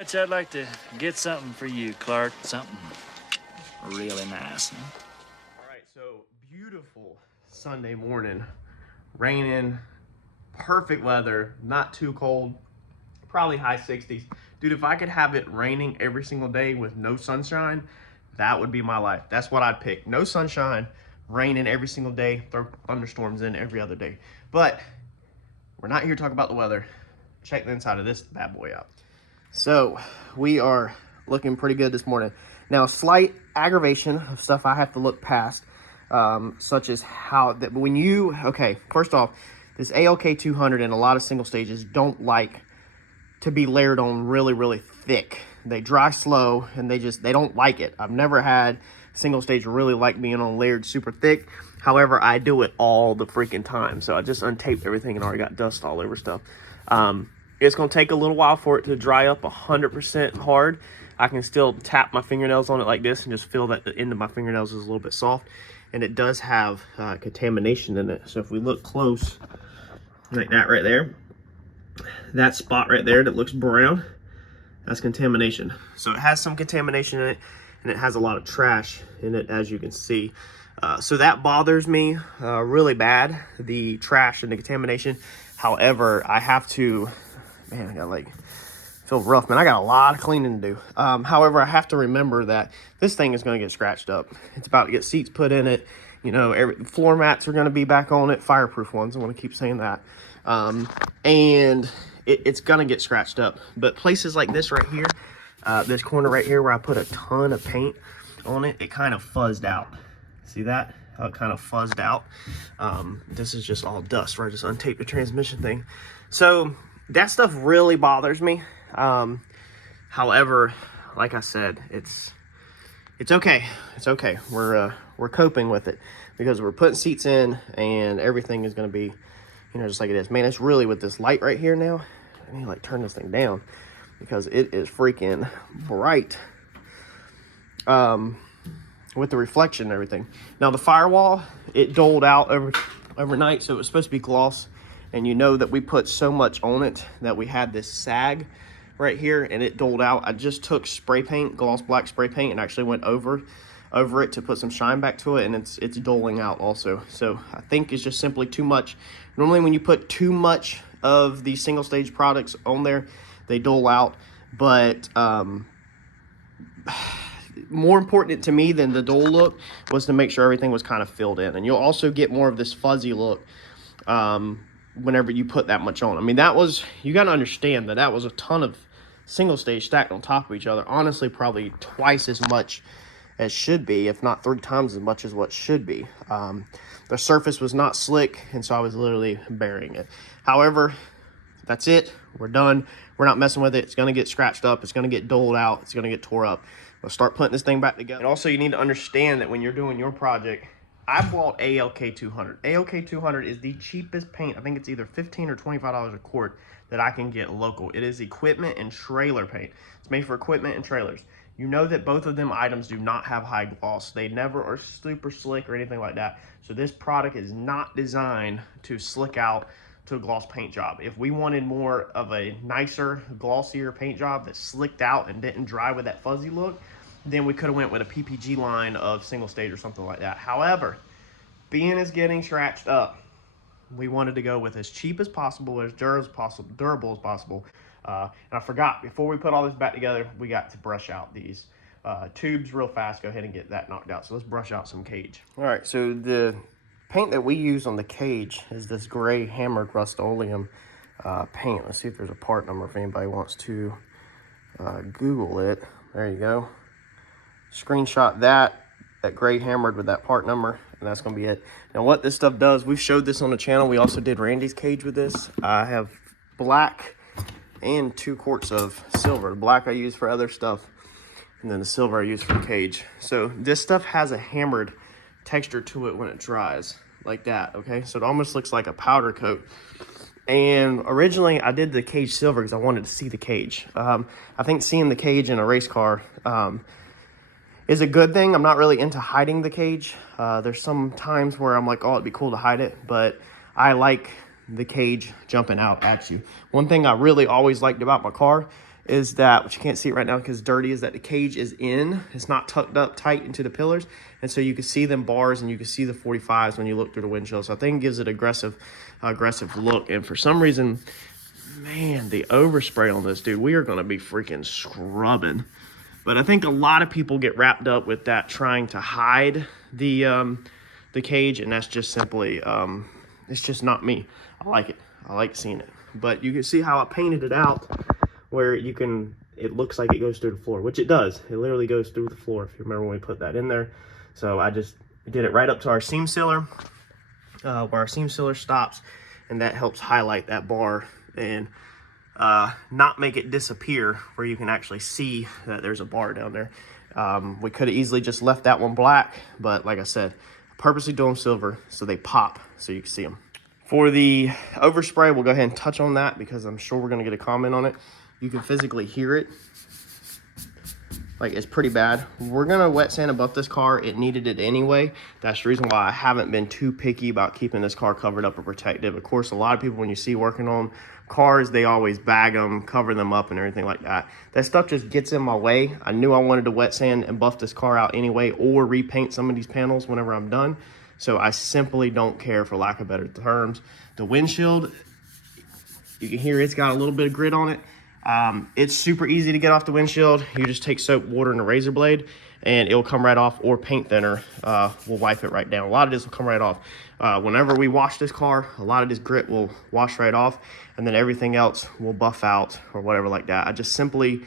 I'd like to get something for you, Clark. Something really nice. All right, so beautiful Sunday morning. Raining, perfect weather, not too cold, probably high 60s. Dude, if I could have it raining every single day with no sunshine, that would be my life. That's what I'd pick. No sunshine, raining every single day, throw thunderstorms in every other day. But we're not here to talk about the weather. Check the inside of this bad boy out. So we are looking pretty good this morning. Now, slight aggravation of stuff I have to look past, such as how that when you, okay, first off, this ALK 200 and a lot of single stages don't like to be layered on really, really thick. They dry slow and they don't like it. I've never had single stage really like being on layered super thick. However, I do it all the freaking time. So I just untaped everything and already got dust all over stuff. It's going to take a little while for it to dry up 100% hard. I can still tap my fingernails on it like this and just feel that the end of my fingernails is a little bit soft. And it does have contamination in it. So if we look close, like that right there, that spot right there that looks brown, that's contamination. So it has some contamination in it, and it has a lot of trash in it, as you can see. So that bothers me really bad, the trash and the contamination. However, I have to, man, I got feel rough, man. I got a lot of cleaning to do. However, I have to remember that this thing is going to get scratched up. It's about to get seats put in it. You know, floor mats are going to be back on it, fireproof ones. I want to keep saying that. And it's going to get scratched up. But places like this right here, this corner right here where I put a ton of paint on it, it kind of fuzzed out. See that? How it kind of fuzzed out. This is just all dust, right? I just untaped the transmission thing. So that stuff really bothers me. However, like I said, it's okay. It's okay. We're coping with it because we're putting seats in and everything is going to be, you know, just like it is. Man, it's really with this light right here now. I need to like turn this thing down because it is freaking bright. With the reflection and everything. Now the firewall, it doled out overnight, so it was supposed to be gloss. And you know that we put so much on it that we had this sag right here and it doled out. I just took spray paint, gloss black spray paint, and actually went over it to put some shine back to it, and it's doling out also. So I think it's just simply too much. Normally when you put too much of these single stage products on there, they dole out. But more important to me than the dull look was to make sure everything was kind of filled in. And you'll also get more of this fuzzy look whenever you put that much on. I mean, you got to understand that was a ton of single stage stacked on top of each other. Honestly, probably twice as much as should be, if not 3 times as much as what should be. The surface was not slick, and so I was literally burying it. However, that's it. We're done. We're not messing with it. It's going to get scratched up. It's going to get doled out. It's going to get tore up. We'll start putting this thing back together. And also, you need to understand that when you're doing your project, I bought ALK 200. ALK 200 is the cheapest paint. I think it's either $15 or $25 a quart that I can get local. It is equipment and trailer paint. It's made for equipment and trailers. You know that both of them items do not have high gloss. They never are super slick or anything like that. So this product is not designed to slick out to a gloss paint job. If we wanted more of a nicer, glossier paint job that slicked out and didn't dry with that fuzzy look, then we could have went with a PPG line of single stage or something like that. However, being as getting scratched up, we wanted to go with as cheap as possible, as durable as possible. And I forgot, before we put all this back together, we got to brush out these tubes real fast. Go ahead and get that knocked out. So let's brush out some cage. All right, so the paint that we use on the cage is this gray hammered Rust-Oleum paint. Let's see if there's a part number if anybody wants to Google it. There you go. Screenshot that gray hammered with that part number, and that's going to be it. Now what this stuff does, we've showed this on the channel. We also did Randy's cage with this. I have black and 2 quarts of silver. The black I use for other stuff, and then the silver I use for the cage. So this stuff has a hammered texture to it when it dries, like that, okay? So it almost looks like a powder coat. And originally I did the cage silver because I wanted to see the cage. I think seeing the cage in a race car is a good thing. I'm not really into hiding the cage. There's some times where I'm like, oh, it'd be cool to hide it, but I like the cage jumping out at you. One thing I really always liked about my car is that, which you can't see it right now because it's dirty, is that the cage is in. It's not tucked up tight into the pillars. And so you can see them bars and you can see the 45s when you look through the windshield. So I think it gives it aggressive look. And for some reason, man, the overspray on this, dude, we are going to be freaking scrubbing. But I think a lot of people get wrapped up with that, trying to hide the cage, and that's just simply, it's just not me. I like it. I like seeing it. But you can see how I painted it out, where you can, it looks like it goes through the floor, which it does. It literally goes through the floor, if you remember when we put that in there. So I just did it right up to our seam sealer, where our seam sealer stops, and that helps highlight that bar and not make it disappear, where you can actually see that there's a bar down there. We could have easily just left that one black, but like I said, purposely do them silver so they pop so you can see them. For the overspray, we'll go ahead and touch on that because I'm sure we're going to get a comment on it. You can physically hear it. Like, it's pretty bad. We're going to wet sand and buff this car. It needed it anyway. That's the reason why I haven't been too picky about keeping this car covered up or protected. Of course, a lot of people, when you see working on cars, they always bag them, cover them up and everything like that. That stuff just gets in my way. I knew I wanted to wet sand and buff this car out anyway, or repaint some of these panels whenever I'm done. So I simply don't care, for lack of better terms. The windshield, you can hear it's got a little bit of grit on it. It's super easy to get off the windshield. You just take soap, water, and a razor blade, and it'll come right off, or paint thinner will wipe it right down. A lot of this will come right off. Whenever we wash this car, a lot of this grit will wash right off, and then everything else will buff out or whatever like that. I just simply,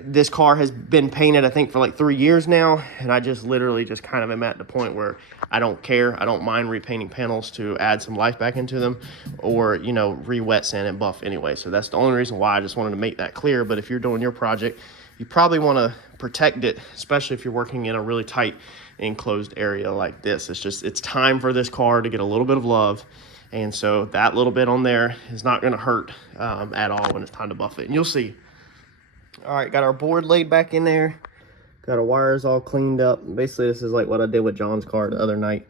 this car has been painted, I think, for like 3 years now, and I just literally just kind of am at the point where I don't care. I don't mind repainting panels to add some life back into them, or, you know, re-wet sand and buff anyway. So that's the only reason why I just wanted to make that clear. But if you're doing your project, you probably want to protect it, especially if you're working in a really tight enclosed area like this. It's time for this car to get a little bit of love. And so that little bit on there is not going to hurt at all when it's time to buff it. And you'll see. All right, got our board laid back in there. Got our wires all cleaned up. Basically, this is like what I did with John's car the other night.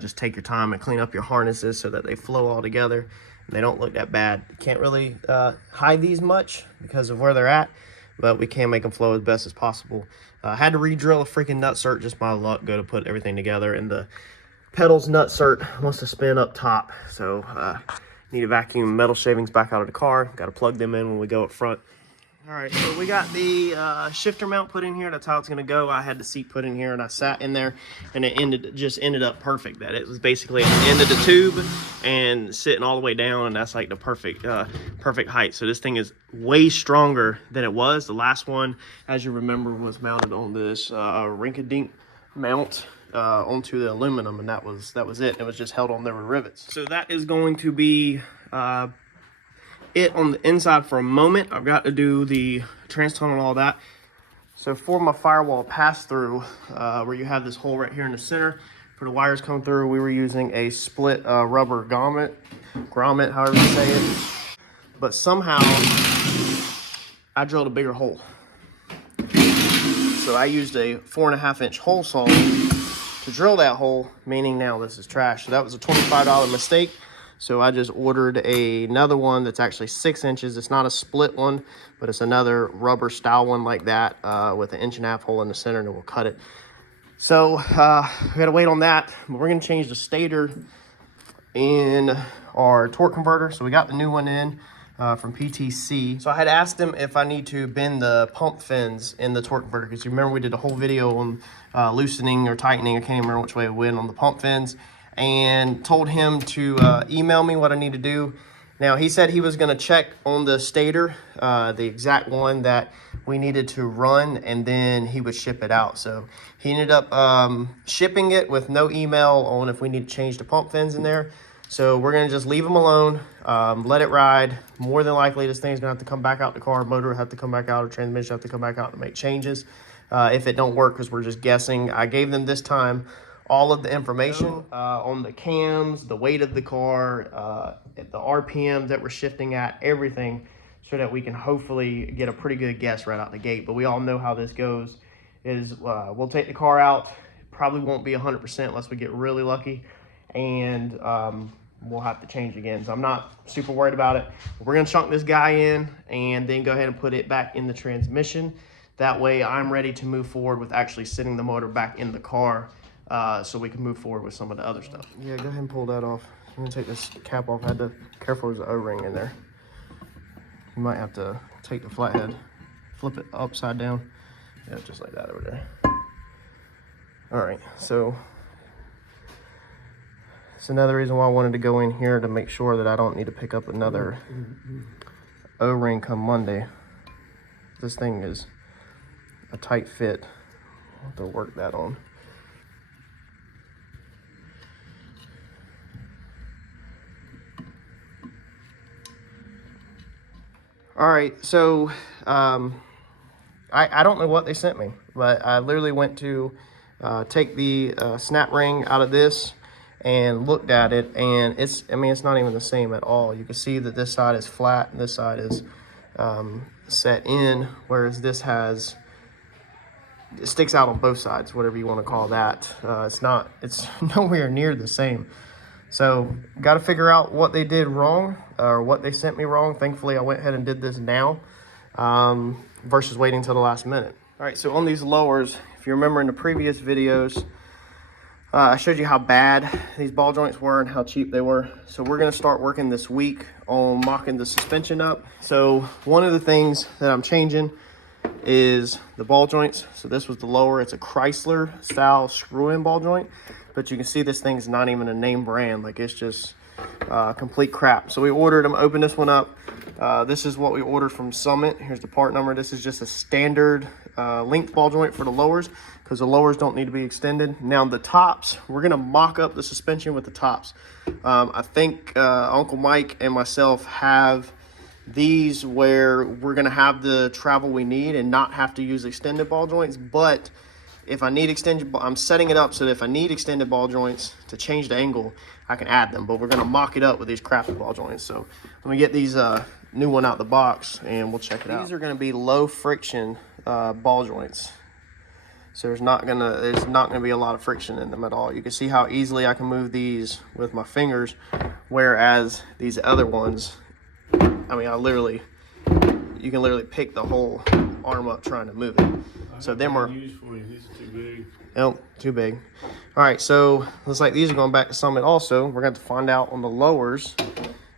Just take your time and clean up your harnesses so that they flow all together and they don't look that bad. You can't really hide these much because of where they're at, but we can make them flow as best as possible. I had to re-drill a freaking nutsert, just my luck, go to put everything together, and the pedals nutsert wants to spin up top. So need to vacuum metal shavings back out of the car. Got to plug them in when we go up front. All right, so we got the shifter mount put in here. That's how it's gonna go. I had the seat put in here and I sat in there, and it just ended up perfect. That it was basically at the end of the tube and sitting all the way down, and that's like the perfect height. So this thing is way stronger than it was. The last one, as you remember, was mounted on this rink-a-dink mount onto the aluminum, and that was it. It was just held on there with rivets. So that is going to be it on the inside for a moment. I've got to do the trans-tunnel and all that. So for my firewall pass-through, where you have this hole right here in the center for the wires come through, we were using a split rubber grommet, however you say it. But somehow I drilled a bigger hole. So I used a 4.5-inch hole saw to drill that hole, meaning now this is trash. So that was a $25 mistake. So I just ordered another one that's actually 6 inches. It's not a split one, but it's another rubber style one like that with an 1.5 inch hole in the center, and it will cut it. So we gotta wait on that. But we're gonna change the stator in our torque converter. So we got the new one in from PTC. So I had asked them if I need to bend the pump fins in the torque converter, because you remember we did a whole video on loosening or tightening. I can't even remember which way it went on the pump fins, and told him to email me what I need to do. Now, he said he was going to check on the stator, the exact one that we needed to run, and then he would ship it out. So he ended up shipping it with no email on if we need to change the pump fins in there. So we're going to just leave them alone, let it ride. More than likely, this thing's going to have to come back out the car. Motor will have to come back out, or transmission have to come back out to make changes if it don't work, because we're just guessing. I gave them this time all of the information on the cams, the weight of the car, the RPMs that we're shifting at, everything, so that we can hopefully get a pretty good guess right out the gate. But we all know how this goes. Is we'll take the car out, probably won't be 100% unless we get really lucky, and we'll have to change again. So I'm not super worried about it. We're gonna chunk this guy in and then go ahead and put it back in the transmission. That way I'm ready to move forward with actually sitting the motor back in the car, so we can move forward with some of the other stuff. Yeah, go ahead and pull that off. I'm gonna take this cap off. I had to careful, there's an O-ring in there. You might have to take the flathead, flip it upside down. Yeah, just like that over there. All right, so it's another reason why I wanted to go in here, to make sure that I don't need to pick up another O-ring come Monday. This thing is a tight fit. I'll have to work that on. All right, so I don't know what they sent me, but I literally went to take the snap ring out of this and looked at it, and it's not even the same at all. You can see that this side is flat and this side is set in, whereas this it sticks out on both sides, whatever you want to call that. It's nowhere near the same. So got to figure out what they did wrong, or what they sent me wrong. Thankfully I went ahead and did this now, versus waiting till the last minute. All right, so on these lowers, if you remember in the previous videos, I showed you how bad these ball joints were and how cheap they were. So we're gonna start working this week on mocking the suspension up. So one of the things that I'm changing is the ball joints. So this was the lower, it's a Chrysler style screw-in ball joint, but you can see this thing's not even a name brand, like it's just complete crap. So we ordered them, opened this one up. This is what we ordered from Summit. Here's the part number. This is just a standard length ball joint for the lowers, because the lowers don't need to be extended. Now the tops, we're gonna mock up the suspension with the tops. I think Uncle Mike and myself have these where we're gonna have the travel we need and not have to use extended ball joints, but if I need extended, I'm setting it up so that if I need extended ball joints to change the angle, I can add them, but we're gonna mock it up with these crappy ball joints. So let me get these new one out the box and we'll check it out. These are gonna be low friction ball joints. So there's not gonna be a lot of friction in them at all. You can see how easily I can move these with my fingers, whereas these other ones, you can literally pick the whole arm up trying to move it. So them are used for you. These are too big. Oh, too big. All right, so looks like these are going back to Summit also. We're going to find out on the lowers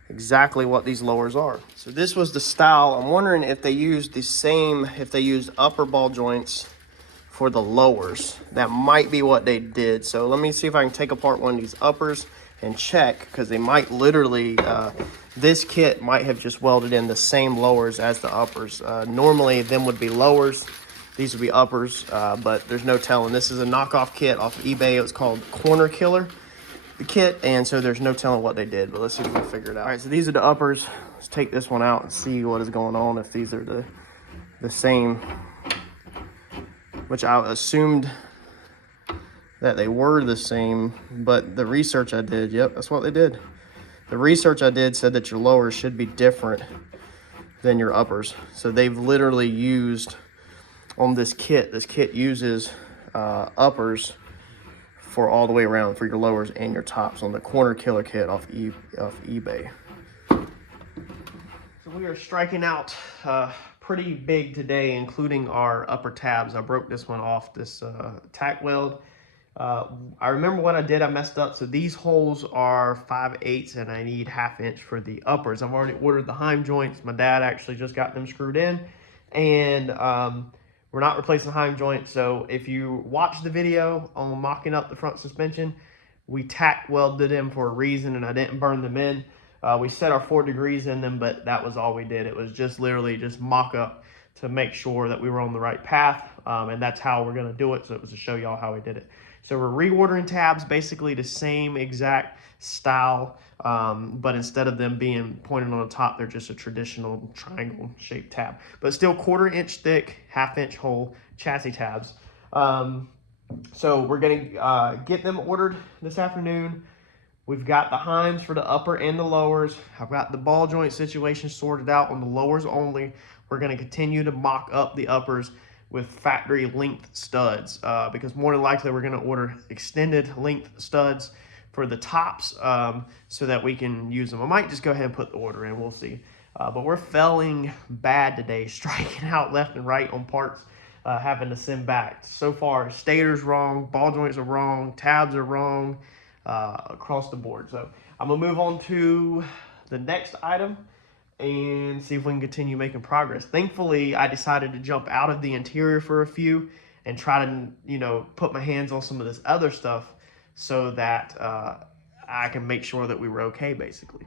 exactly what these lowers are. So this was the style. I'm wondering if they used upper ball joints for the lowers. That might be what they did. So let me see if I can take apart one of these uppers and check, because they might literally, this kit might have just welded in the same lowers as the uppers. Normally them would be lowers, these would be uppers, but there's no telling. This is a knockoff kit off of eBay. It was called Corner Killer, the kit, and so there's no telling what they did, but let's see if we can figure it out. All right, so these are the uppers. Let's take this one out and see what is going on, if these are the same, which I assumed that they were the same, but the research I did, yep, that's what they did. The research I did said that your lowers should be different than your uppers. So they've literally used, on this kit uses uppers for all the way around for your lowers and your tops on the Corner Killer kit off eBay. So we are striking out pretty big today, including our upper tabs. I broke this one off, this tack weld. I remember what I did, I messed up. So these holes are 5/8 and I need 1/2 inch for the uppers. I've already ordered the Heim joints. My dad actually just got them screwed in, and we're not replacing the Heim joint. So if you watch the video on mocking up the front suspension, we tack welded them for a reason, and I didn't burn them in. We set our 4 degrees in them, but that was all we did. It was just literally just mock up to make sure that we were on the right path, and that's how we're gonna do it. So it was to show y'all how we did it. So we're reordering tabs, basically the same exact style, but instead of them being pointed on the top, they're just a traditional triangle shaped tab, but still 1/4 inch thick, 1/2 inch hole chassis tabs. So we're gonna get them ordered this afternoon. We've got the Heims for the upper and the lowers. I've got the ball joint situation sorted out on the lowers only. We're gonna continue to mock up the uppers with factory length studs, because more than likely we're gonna order extended length studs for the tops so that we can use them. I might just go ahead and put the order in. We'll see. But we're failing bad today, striking out left and right on parts, having to send back. So far, stator's wrong, ball joints are wrong, tabs are wrong, across the board. So I'm going to move on to the next item and see if we can continue making progress. Thankfully, I decided to jump out of the interior for a few and try to, you know, put my hands on some of this other stuff so that I can make sure that we were okay, basically.